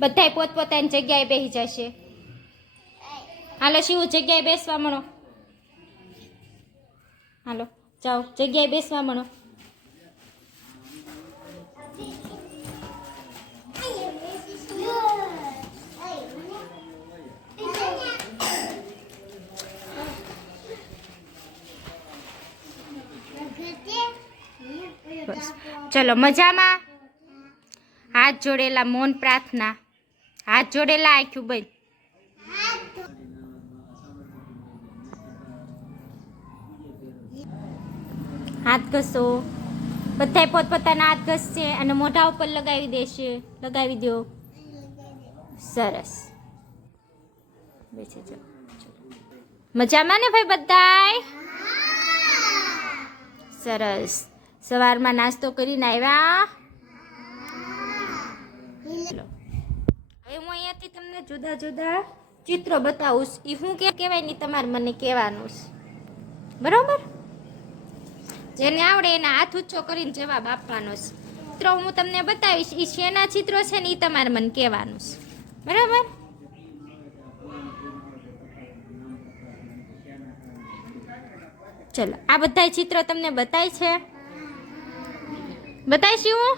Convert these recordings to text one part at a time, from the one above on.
બધાય પોતપોતાની જગ્યાએ બેસી જશે. હાલો શિવ, જગ્યાએ બેસવા મળો. હાલો જાઓ, જગ્યાએ બેસવા મળો. બસ ચલો, મજામાં? હાથ જોડેલા મૌન પ્રાર્થના. હાથ જોડેલા આંખ્યું બંધ. હાથ ઘસો. બધાય પોતપોતાના હાથ ઘસશે અને મોઢા ઉપર લગાવી દેશે. લગાવી દો. સરસ. બેસી જાઓ. મજામાં ને ભાઈ બધાય? સરસ. સવારમાં નાસ્તો કરીને આવ્યા? હવે હું અહીંયાથી તમને જુદા જુદા ચિત્રો બતાવું. એ હું કહેવાય ને તમારે મને કહેવાનું છે, બરોબર? જેને આવડે એના હાથ ઊંચો કરીને જવાબ આપવાનો છે. ચિત્રો હું તમને બતાવીશ, એ શેના ચિત્રો છે ને એ તમારે મને કહેવાનું છે, બરાબર? ચલો, આ બધા ચિત્રો તમને બતાય છે? બતાવીશ હું?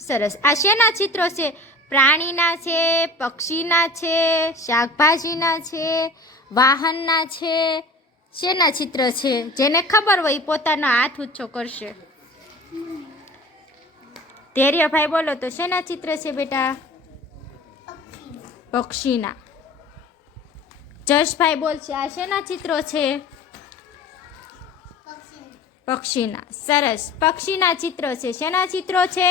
સરસ. આ શેના ચિત્રો છે? પ્રાણીના છે, પક્ષીના છે, શાકભાજીના છે, વાહનના છે. શેના ચિત્ર છે? જેને ખબર હોય પોતાનો હાથ ઊંચો કરશે. ધૈર્યભાઈ બોલો તો શેના ચિત્ર છે બેટા? પક્ષીના. જશભાઈ બોલશે આ શેના ચિત્રો છે? પક્ષીના. સરસ. પક્ષીના ચિત્રો છે. શેના ચિત્રો છે?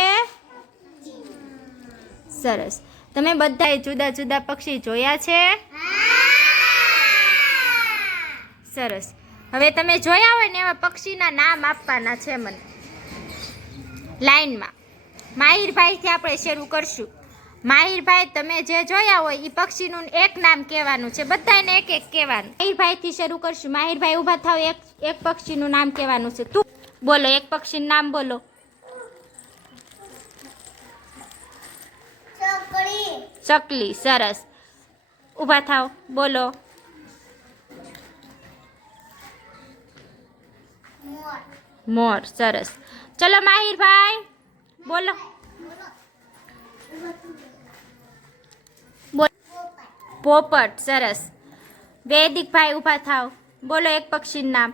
સરસ. તમે બધાએ જુદા જુદા પક્ષી જોયા છે? સરસ. હવે તમે જોયા હોય ને એવા પક્ષીના નામ આપવાના છે મને લાઈનમાં. માહિરભાઈથી આપણે શરૂ કરશું. માહિરભાઈ, તમે જે જોયા હોય એ પક્ષીનું એક નામ કહેવાનું છે. બધાને એક એક કહેવાનું. માહિરભાઈથી શરૂ કરશું. માહિરભાઈ ઊભા થાવ. એક પક્ષીનું નામ કહેવાનું છે. તું બોલો, એક પક્ષીનું નામ બોલો. ચકલી. સરસ. ઊભા થાવ, બોલો. મોર. સરસ. ચલો માહિરભાઈ બોલો. પોપટ. સરસ. વૈદિકભાઈ ઊભા થાવ, બોલો એક પક્ષીનું નામ.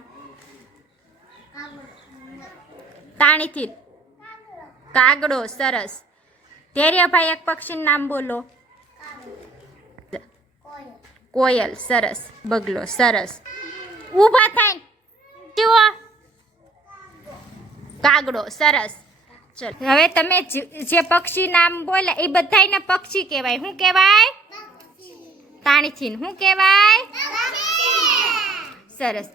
તાણીથી. કાગડો. સરસ. ધૈર્યભાઈ એક પક્ષીનું નામ બોલો. કોયલ. સરસ. બગલો. સરસ. ઊભા થાય જુઓ. કાગડો. સરસ. ચલો, હવે તમે જે પક્ષી નામ બોલે એ બધાને પક્ષી કહેવાય. શું કહેવાય? તાણીથી. શું કહેવાય? સરસ.